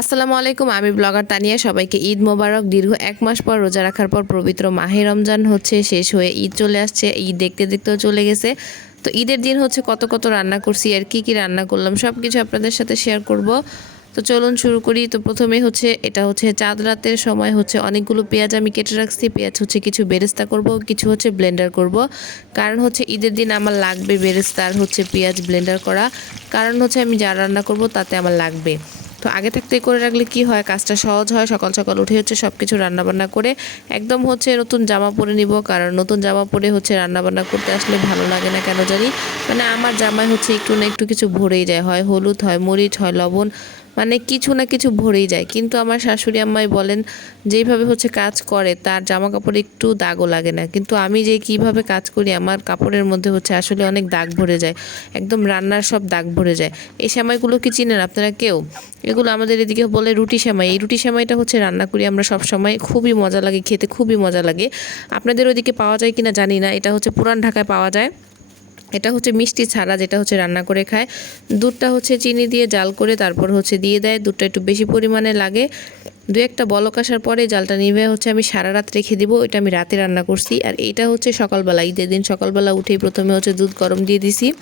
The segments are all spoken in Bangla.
আসসালামু আলাইকুম, আমি ব্লগার তানিয়া। সবাইকে ঈদ মোবারক। দীর্ঘ এক মাস পর রোজা রাখার পর পবিত্র মাহে রমজান হচ্ছে, শেষ হয়ে ঈদ চলে আসছে, ঈদ দেখতে দেখতেও চলে গেছে। তো ঈদের দিন হচ্ছে কত কত রান্না করছি আর কি কি রান্না করলাম সব কিছু আপনাদের সাথে শেয়ার করব। তো চলুন শুরু করি। তো প্রথমে হচ্ছে, এটা হচ্ছে চাঁদ রাতের সময় হচ্ছে অনেকগুলো পেঁয়াজ আমি কেটে রাখছি। পেঁয়াজ হচ্ছে কিছু বেরেস্তা করব, কিছু হচ্ছে ব্লেন্ডার করব। কারণ হচ্ছে ঈদের দিন আমার লাগবে বেরেস্তা আর হচ্ছে পেঁয়াজ ব্লেন্ডার করা। কারণ হচ্ছে আমি যা রান্না করব তাতে আমার লাগবে। তো আগে থাকতে করে রাখলে কি হয়? কাজটা সহজ হয়, সকাল সকাল উঠে হচ্ছে সব কিছু রান্নাবান্না করে একদম হচ্ছে নতুন জামা পরে নিব, কারণ নতুন জামা পরে হচ্ছে রান্নাবান্না করতে আসলে ভালো লাগে না কেন জানি? মানে আমার জামায় হচ্ছে একটু না একটু কিছু ভরেই যায়, হয় হলুদ, হয় মরিচ, হয় লবণ মানে কিছু না কিছু ভরেই যায়। কিন্তু আমার শাশুড়ি আম্মাই বলেন, যেইভাবে হচ্ছে কাজ করে, তার জামা কাপড়ে একটু দাগও লাগে না। কিন্তু আমি যে কীভাবে কাজ করি, আমার কাপড়ের মধ্যে হচ্ছে আসলে অনেক দাগ ভরে যায়। একদম রান্নার সব দাগ ভরে যায়। এই সেমাইগুলো কি চিনেন আপনারা কেউ? এগুলো আমাদের এদিকে বলে রুটি সেমাই এই রুটি সেমাইটা হচ্ছে রান্না করি আমরা সব সময়। খুবই মজা লাগে, খেতে খুবই মজা লাগে। আপনাদের ওইদিকে পাওয়া যায় কিনা জানি না। এটা হচ্ছে পুরান ঢাকায় পাওয়া যায়। এটা হচ্ছে মিষ্টি ছাড়া, যেটা হচ্ছে রান্না করে খায়। দুধটা হচ্ছে চিনি দিয়ে জাল করে তারপর হচ্ছে দিয়ে দেয়। দুধটা একটু বেশি পরিমাণে লাগে। দু একটা বলক আসার পরে জালটা নিভে হচ্ছে আমি সারা রাত রেখে দিব। এটা আমি রাতে রান্না করছি। আর এটা হচ্ছে সকালবেলা, ঈদের দিন সকালবেলা উঠেই প্রথমে হচ্ছে দুধ গরম দিয়ে দিছি।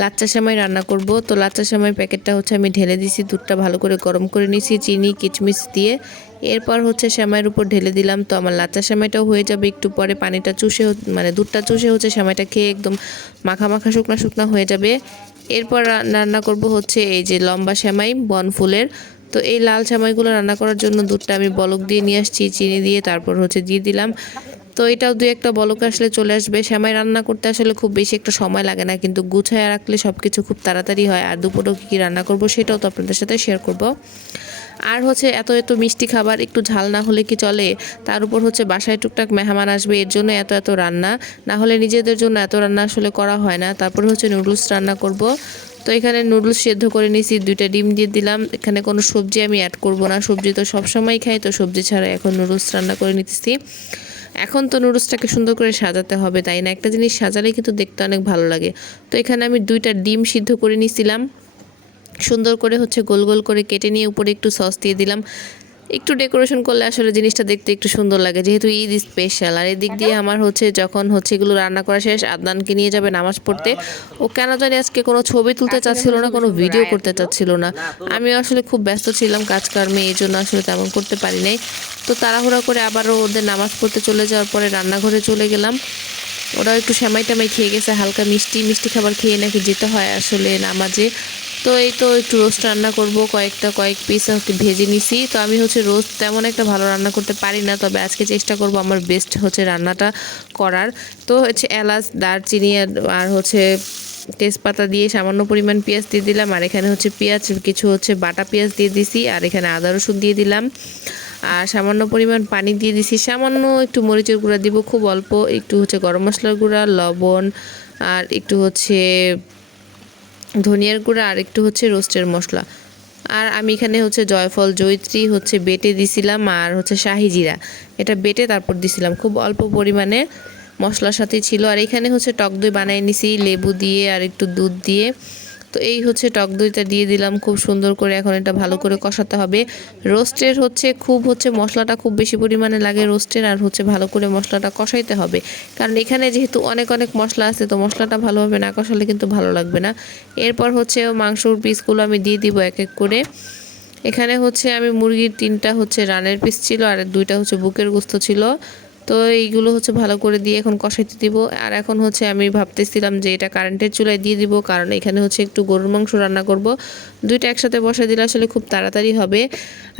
লাচ্চা সেমাই রান্না করব। তো লাচ্চা সেমাই প্যাকেটটা হচ্ছে আমি ঢেলে দিছি, দুধটা ভালো করে গরম করে নিছি, চিনি, কিচমিচ দিয়ে। এরপর হচ্ছে সেমাইয়ের উপর ঢেলে দিলাম। তো আমার লাচ্চা সেমাইটাও হয়ে যাবে একটু পরে, পানিটা চুষে মানে দুধটা চুষে হচ্ছে সেমাইটা খেয়ে একদম মাখা মাখা শুকনা শুকনা হয়ে যাবে। এরপর রান্না করব হচ্ছে এই যে লম্বা সেমাই বনফুলের তো এই লাল সেমাইগুলো রান্না করার জন্য দুধটা আমি বলক দিয়ে নিয়ে আসছি, চিনি দিয়ে তারপর হচ্ছে দিয়ে দিলাম। তো এটাও দুই একটা বলক আসলে চলে আসবে। সেমাই রান্না করতে আসলে খুব বেশি একটা সময় লাগে না, কিন্তু গুছায় রাখলে সব কিছু খুব তাড়াতাড়ি হয়। আর দুপুরেও কী কী রান্না করব সেটাও তো আপনাদের সাথে শেয়ার করব। আর হচ্ছে এত এত মিষ্টি খাবার, একটু ঝাল না হলে কি চলে? তার উপর হচ্ছে বাসায় টুকটাক মেহমান আসবে, এর জন্য এত এত রান্না। না হলে নিজেদের জন্য এত রান্না আসলে করা হয় না। তারপর হচ্ছে নুডলস রান্না করব। তো এখানে নুডলস সেদ্ধ করে নিয়েছি দুইটা ডিম দিয়ে দিলাম। এখানে কোনো সবজি আমি অ্যাড করব না। সবজি তো সবসময় খাই, তো সবজি ছাড়া এখন নুডলস রান্না করে নিতেছি। এখন তো নুডলসটাকে সুন্দর করে সাজাতে হবে, তাই না? একটা জিনিস সাজালে কিন্তু দেখতে অনেক ভালো লাগে। তো এখানে আমি দুইটা ডিম সিদ্ধ করে নিয়েছিলাম সুন্দর করে হচ্ছে গোল গোল করে কেটে নিয়ে উপরে একটু সস দিয়ে দিলাম। একটু ডেকোরেশন করলে আসলে জিনিসটা দেখতে একটু সুন্দর লাগে। যেহেতু ঈদ স্পেশাল আর এদিক দিয়ে আমার হচ্ছে যখন হচ্ছে এগুলো রান্না করা শেষ, আদনানকে নিয়ে যাবে নামাজ পড়তে। ও কেন জানি আজকে কোনো ছবি তুলতে চাচ্ছিল না, কোনো ভিডিও করতে চাচ্ছিল না। আমি আসলে খুব ব্যস্ত ছিলাম কাজকর্মে এই জন্য আসলে তেমন করতে পারি নাই। তো তাড়াহুড়া করে আবারও ওদের নামাজ পড়তে চলে যাওয়ার পরে রান্নাঘরে চলে গেলাম। ওরাও একটু সেমাই টামাই খেয়ে গেছে, হালকা মিষ্টি মিষ্টি খাবার খেয়ে নাকি যেতে হয় আসলে নামাজে। তো এই তো একটু রোস্ট রান্না করব, কয়েকটা, কয়েক পিস ভেজে নিছি। তো আমি হচ্ছে রোস্ট তেমন একটা ভালো রান্না করতে পারি না, তবে আজকে চেষ্টা করব আমার বেস্ট হচ্ছে রান্নাটা করার। তো হচ্ছে এলাচ, দারচিনি আর- হচ্ছে তেজপাতা দিয়ে সামান্য পরিমাণ পেঁয়াজ দিয়ে দিলাম, আর এখানে হচ্ছে পেঁয়াজ, কিছু হচ্ছে বাটা পেঁয়াজ দিয়ে দিছি, আর এখানে আদা রসুন দিয়ে দিলাম। আর সামান্য পরিমাণ পানি দিয়ে দিছি, সামান্য একটু মরিচের গুঁড়া দিব, খুব অল্প, একটু হচ্ছে গরম মশলার গুঁড়া, লবণ, আর একটু হচ্ছে ধনিয়ার গুঁড়া আর একটু হচ্ছে রোস্টের মশলা। আর আমি এখানে হচ্ছে জয়ফল জৈত্রী হচ্ছে বেটে দিছিলাম আর হচ্ছে শাহি জিরা। এটা বেটে তারপর দিছিলাম। খুব অল্প পরিমাণে মশলার সাথে ছিল। আর এখানে হচ্ছে টক দই বানিয়ে নিছি, লেবু দিয়ে আর একটু দুধ দিয়ে। তো এই হচ্ছে টক দইটা দিয়ে দিলাম। খুব সুন্দর করে এখন এটা ভালো করে কষাতে হবে। রোস্টের হচ্ছে খুব হচ্ছে মশলাটা খুব বেশি পরিমাণে লাগে রোস্টের আর হচ্ছে ভালো করে মশলাটা কষাইতে হবে। কারণ এখানে যেহেতু অনেক অনেক মশলা আছে, তো মশলাটা ভালোভাবে না কষালে কিন্তু ভালো লাগবে না। এরপর হচ্ছে মাংসর পিসগুলো আমি দিয়ে দিব এক এক করে। এখানে হচ্ছে আমি মুরগির তিনটা হচ্ছে রানের পিস ছিল আর দুইটা হচ্ছে বুকের গোস্ত ছিল। তো এইগুলো হচ্ছে ভালো করে দিয়ে এখন কষাইতে দিব। আর এখন হচ্ছে আমি ভাবতেছিলাম যে এটা কারেন্টের চুলায় দিয়ে দিব, কারণ এখানে হচ্ছে একটু গরুর মাংস রান্না করব। দুইটা একসাথে বসা দিলে আসলে খুব তাড়াতাড়ি হবে।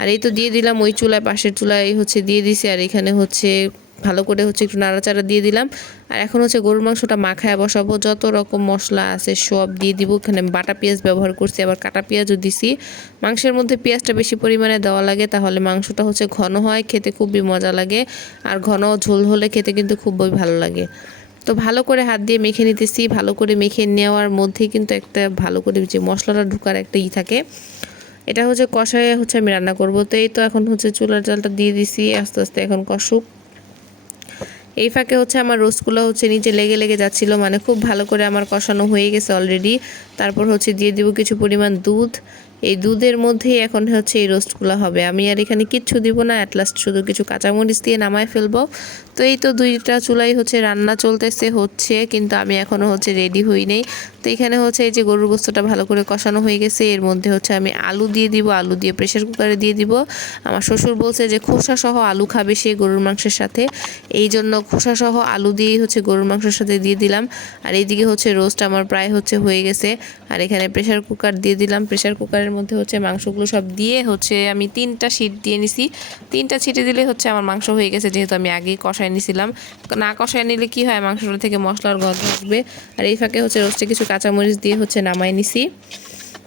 আর এই তো দিয়ে দিলাম ওই চুলায়, পাশের চুলায় হচ্ছে দিয়ে দিছি। আর এখানে হচ্ছে ভালো করে হচ্ছে একটু নাড়াচাড়া দিয়ে দিলাম। আর এখন হচ্ছে গরুর মাংসটা মাখায় বসাবো। যত রকম মশলা আছে সব দিয়ে দিব। এখানে বাটা পেঁয়াজ ব্যবহার করছি, আবার কাটা পেঁয়াজও দিছি। মাংসের মধ্যে পেঁয়াজটা বেশি পরিমাণে দেওয়া লাগে, তাহলে মাংসটা হচ্ছে ঘন হয়, খেতে খুবই মজা লাগে। আর ঘন ঝোল হলে খেতে কিন্তু খুবই ভালো লাগে। তো ভালো করে হাত দিয়ে মেখে নিতেছি। ভালো করে মেখে নেওয়ার মধ্যেই কিন্তু একটা ভালো করে যে মশলাটা ঢোকার একটা ই থাকে। এটা হচ্ছে কষায় হচ্ছে আমি রান্না করব। তো এই তো এখন হচ্ছে চুলার জালটা দিয়ে দিছি। আস্তে আস্তে এখন কষুক। এই ফাঁকে হচ্ছে আমার রোস্টগুলো হচ্ছে নিচে লেগে লেগে যাচ্ছিল মানে খুব ভালো করে আমার কষানো হয়ে গেছে অলরেডি তারপর হচ্ছে দিয়ে দিব কিছু পরিমাণ দুধ এই দুধের মধ্যেই এখন হচ্ছে এই রোস্টগুলো হবে। আমি আর এখানে কিচ্ছু দিব না অ্যাট লাস্ট শুধু কিছু কাঁচামরিচ দিয়ে নামায় ফেলব। তো এই তো দুইটা চুলাই হচ্ছে রান্না চলতেছে, হচ্ছে, কিন্তু আমি এখনও হচ্ছে রেডি হই নেই। তো এখানে হচ্ছে এই যে গরুর গোস্তটা ভালো করে কষানো হয়ে গেছে, এর মধ্যে হচ্ছে আমি আলু দিয়ে দিব, আলু দিয়ে প্রেশার কুকারে দিয়ে দিব। আমার শ্বশুর বলছে যে খোসা সহ আলু খাবে সে গরুর মাংসের সাথে। এই জন্য খোসা সহ আলু দিয়েই হচ্ছে গরুর মাংসের সাথে দিয়ে দিলাম। আর এইদিকে হচ্ছে রোস্ট আমার প্রায় হচ্ছে হয়ে গেছে। আর এখানে প্রেশার কুকার দিয়ে দিলাম। প্রেশার কুকারের মধ্যে হচ্ছে মাংসগুলো সব দিয়ে হচ্ছে আমি তিনটা সিট দিয়ে নিছি। তিনটা ছিটে দিলে হচ্ছে আমার মাংস হয়ে গেছে যেহেতু আমি আগেই কষায় নিছিলাম। না কষায় নিলে কি হয়? মাংসটা থেকে মশলার গন্ধ আসবে। আর এই ফাঁকে হচ্ছে রোস্টে কিছু কাঁচামরিচ দিয়ে হচ্ছে নামাই নিছি।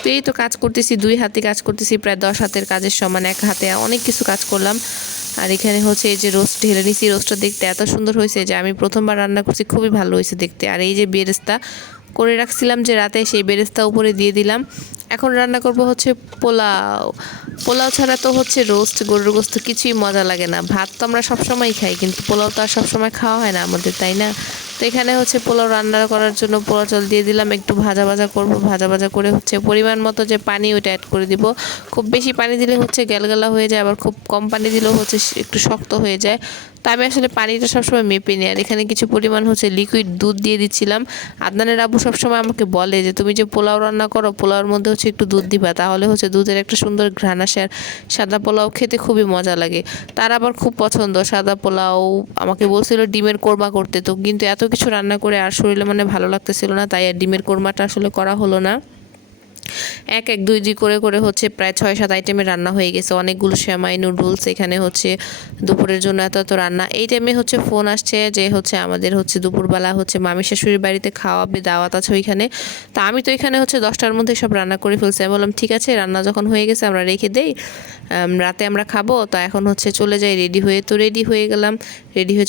তো এই তো কাজ করতেছি, দুই হাতে কাজ করতেছি, প্রায় দশ হাতের কাজের সমান, এক হাতে অনেক কিছু কাজ করলাম। আর এখানে হচ্ছে এই যে রোস্ট ঢেলে নিছি, রোস্টটা দেখতে এত সুন্দর হয়েছে যে আমি প্রথমবার রান্না করছি, খুবই ভালো হয়েছে দেখতে। আর এই যে বেরেস্তা, করে রাখছিলাম যে রাতে সেই বেরেস্তা উপরে দিয়ে দিলাম। এখন রান্না করব হচ্ছে পোলাও। পোলাও ছাড়া তো হচ্ছে রোস্ট গরুর গোস্ত কিছুই মজা লাগে না। ভাত তো আমরা সবসময় খাই, কিন্তু পোলাও তো আর সবসময় খাওয়া হয় না আমাদের, তাই না? তো এখানে হচ্ছে পোলাও রান্না করার জন্য পোলাও চাল দিয়ে দিলাম, একটু ভাজা ভাজা করব, ভাজা ভাজা করে হচ্ছে পরিমাণ মতো যে পানি ওইটা অ্যাড করে দিব। খুব বেশি পানি দিলে হচ্ছে গ্যালগালা হয়ে যায়, আবার খুব কম পানি দিলেও হচ্ছে একটু শক্ত হয়ে যায়। তো আমি আসলে পানিটা সবসময় মেপে নিই। আর এখানে কিছু পরিমাণ হচ্ছে লিকুইড দুধ দিয়ে দিচ্ছিলাম। আদনানের আবু সবসময় আমাকে বলে যে, তুমি যে পোলাও রান্না করো, পোলাওর মধ্যে হচ্ছে একটু দুধ দিবা। তাহলে হচ্ছে দুধের একটা সুন্দর ঘ্রাণ আসে। আর সাদা পোলাও খেতে খুবই মজা লাগে। তার আবার খুব পছন্দ। সাদা পোলাও আমাকে বলছিল ডিমের কোরমা করতে। তো কিন্তু এত কিছু রান্না করে আর শরীরে মানে ভালো লাগতেছিল না। তাই আর ডিমের কোরমাটা আসলে করা হলো না। এক এক, দুই দুই করে করে হচ্ছে প্রায় ছয়, সাত আইটেমের রান্না হয়ে গেছে। অনেকগুলো শ্যামাই নুডলস এখানে হচ্ছে দুপুরের জন্য এত এত রান্না। এই টাইমে হচ্ছে ফোন আসছে যে হচ্ছে আমাদের হচ্ছে দুপুরবেলা হচ্ছে মামি শাশুড়ির বাড়িতে খাওয়াবে, দাওয়াত আছে ওইখানে। তা আমি তো এখানে হচ্ছে দশটার মধ্যে সব রান্না করে ফেলছি। আমি বললাম, ঠিক আছে, রান্না যখন হয়ে গেছে আমরা রেখে দেই। রাতে আমরা খাব। তা এখন হচ্ছে চলে যাই রেডি হয়ে তো রেডি হয়ে গেলাম। রেডি হয়ে